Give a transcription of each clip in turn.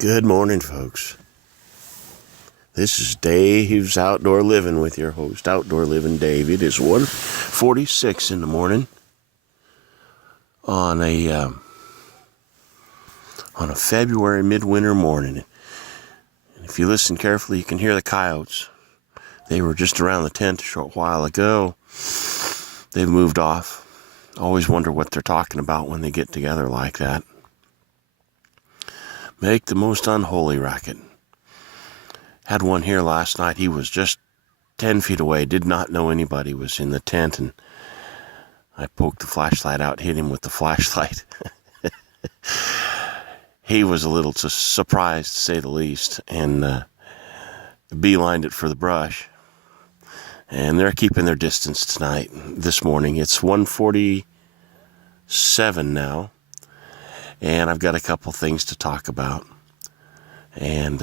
Good morning, folks. This is Dave's Outdoor Living with your host, Outdoor Living Dave. It is 1:46 in the morning on a February midwinter morning. And if you listen carefully, you can hear the coyotes. They were just around the tent a short while ago. They've moved off. Always wonder what they're talking about when they get together like that. Make the most unholy racket. Had one here last night. He was just 10 feet away, did not know anybody was in the tent, and I poked the flashlight out, hit him with the flashlight. He was a little surprised, to say the least, and beelined it for the brush. And they're keeping their distance tonight, this morning. It's 1:47 now, and I've got a couple things to talk about. And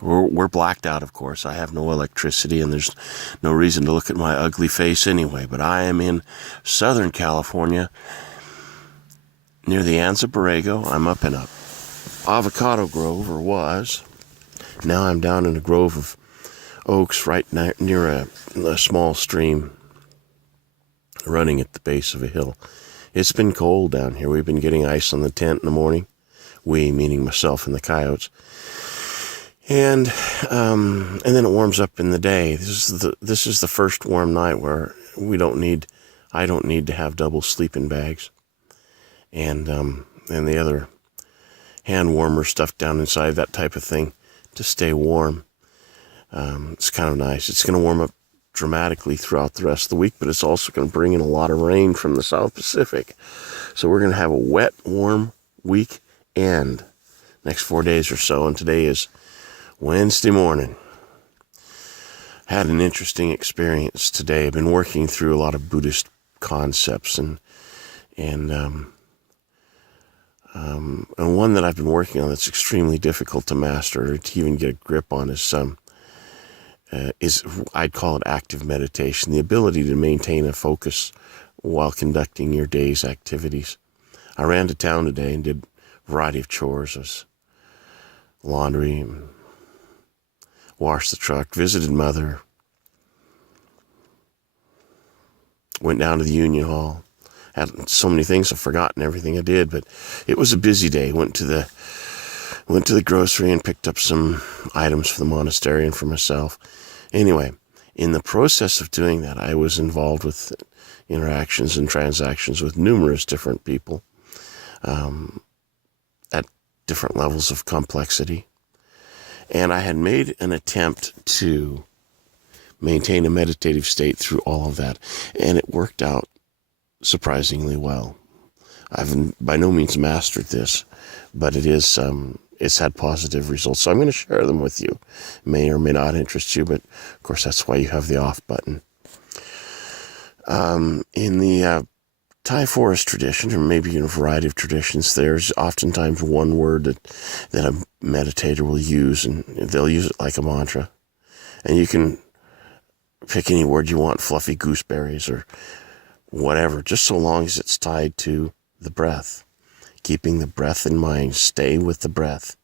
we're blacked out, of course. I have no electricity, and there's no reason to look at my ugly face anyway. But I am in Southern California, near the Anza Borrego. I'm up in a avocado grove, or was. Now I'm down in a grove of oaks right near a small stream running at the base of a hill. It's been cold down here. We've been getting ice on the tent in the morning. We, meaning myself and the coyotes. And then it warms up in the day. This is the first warm night where I don't need to have double sleeping bags, and the other hand warmer stuff down inside, that type of thing, to stay warm. It's kind of nice. It's going to warm up dramatically throughout the rest of the week, but it's also going to bring in a lot of rain from the South Pacific. So we're going to have a wet, warm week and next 4 days or so, and today is Wednesday morning. Had an interesting experience today. I've been working through a lot of Buddhist concepts, and one that I've been working on that's extremely difficult to master or to even get a grip on is I'd call it active meditation, the ability to maintain a focus while conducting your day's activities. I ran to town today and did a variety of chores. It was laundry, washed the truck, visited Mother, went down to the Union Hall. Had so many things, I've forgotten everything I did, but it was a busy day. Went to the grocery and picked up some items for the monastery and for myself. Anyway, in the process of doing that, I was involved with interactions and transactions with numerous different people at different levels of complexity. And I had made an attempt to maintain a meditative state through all of that, and it worked out surprisingly well. I've by no means mastered this, but it's had positive results. So I'm going to share them with you. May or may not interest you, but of course that's why you have the off button. In the Thai forest tradition, or maybe in a variety of traditions, there's oftentimes one word that a meditator will use, and they'll use it like a mantra. And you can pick any word you want, fluffy gooseberries or whatever, just so long as it's tied to the breath. Keeping the breath in mind, stay with the breath.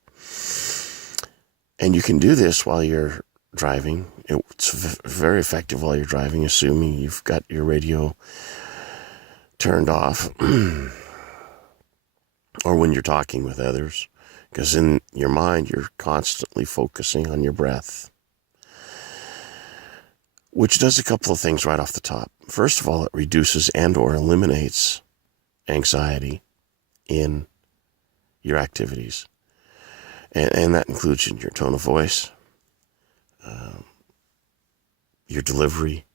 And you can do this while you're driving. It's very effective while you're driving, assuming you've got your radio turned off, or when you're talking with others, because in your mind you're constantly focusing on your breath, which does a couple of things right off the top. First of all, it reduces and or eliminates anxiety in your activities, and that includes in your tone of voice, your delivery,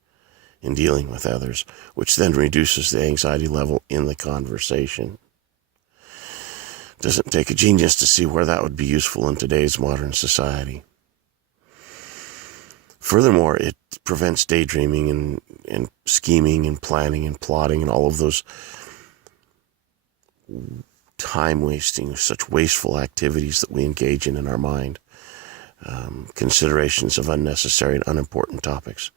in dealing with others, which then reduces the anxiety level in the conversation. Doesn't take a genius to see where that would be useful in today's modern society. Furthermore, it prevents daydreaming and scheming and planning and plotting and all of those time-wasting, such wasteful activities that we engage in our mind. Considerations of unnecessary and unimportant topics.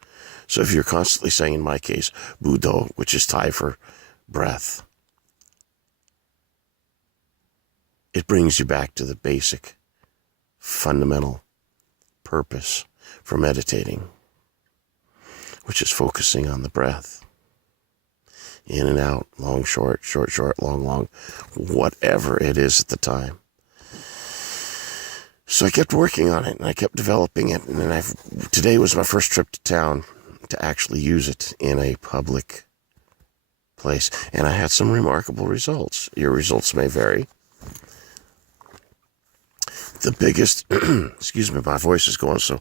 So if you're constantly saying, in my case, Budo, which is Thai for breath, it brings you back to the basic fundamental purpose for meditating, which is focusing on the breath. In and out, long, short, short, short, long, long, whatever it is at the time. So I kept working on it, and I kept developing it, and then today was my first trip to town to actually use it in a public place, and I had some remarkable results. Your results may vary. The biggest, excuse me, my voice is going, so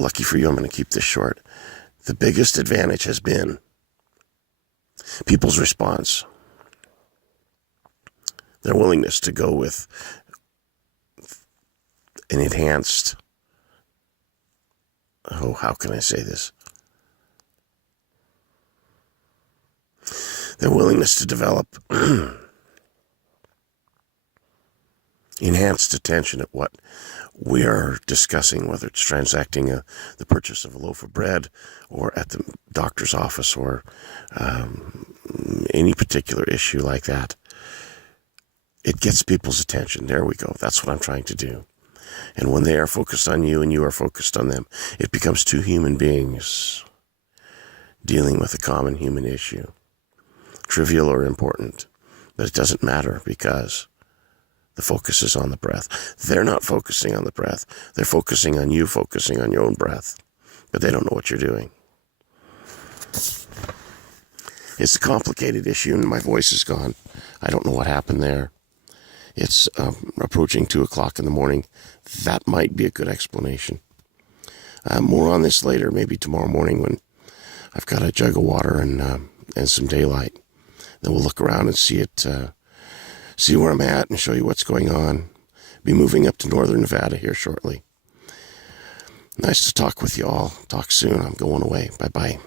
lucky for you, I'm going to keep this short. The biggest advantage has been people's response, their willingness to go with an enhanced, how can I say this? Their willingness to develop enhanced attention at what we are discussing, whether it's transacting the purchase of a loaf of bread or at the doctor's office or any particular issue like that. It gets people's attention. There we go. That's what I'm trying to do. And when they are focused on you and you are focused on them, it becomes two human beings dealing with a common human issue. Trivial or important, but it doesn't matter because the focus is on the breath. They're not focusing on the breath. They're focusing on you, focusing on your own breath, but they don't know what you're doing. It's a complicated issue, and my voice is gone. I don't know what happened there. It's approaching 2 o'clock in the morning. That might be a good explanation. More on this later, maybe tomorrow morning when I've got a jug of water and some daylight. Then we'll look around and see where I'm at and show you what's going on. Be moving up to northern Nevada here shortly. Nice to talk with you all. Talk soon. I'm going away. Bye-bye.